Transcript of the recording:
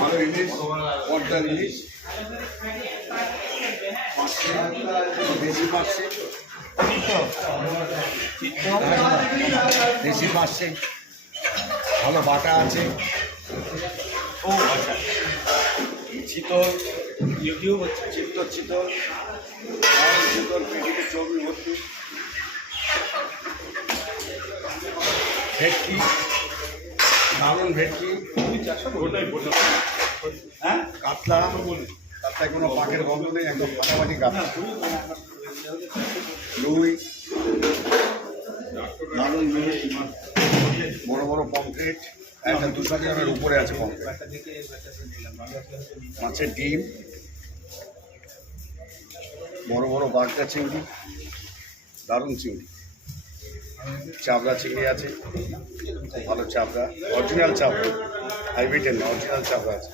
ভালো ইলিশ, পর্দার ইলিশ দেশি পাচ্ছে, দেশি পাচ্ছে, ভালো বাটা আছে। ও আচ্ছা, চিতল ইউটিউব হচ্ছে, চিত্তর চিতল, চিতল পেটিতে চর্বি ভর্তি, ভেটকি, দারুণ ভেটকি, হ্যাঁ কাতলা, কাতলায় কোনো পাকের গন্ধ নেই, একদম ফাটাফাটি কাতলা, রুই, দারুণ রুই, বড় বড় পমফ্রেট, একটা 200 গ্রামের উপরে আছে পমফ্রেট, মাছের ডিম, বড় বড় বাগদা চিংড়ি, দারুণ চিংড়ি, চাবড়া চিংড়ি আছে, খুব ভালো চাবড়া, অরিজিনাল চাবড়া, হাইব্রিডের না, অরিজিনাল চাবড়া আছে।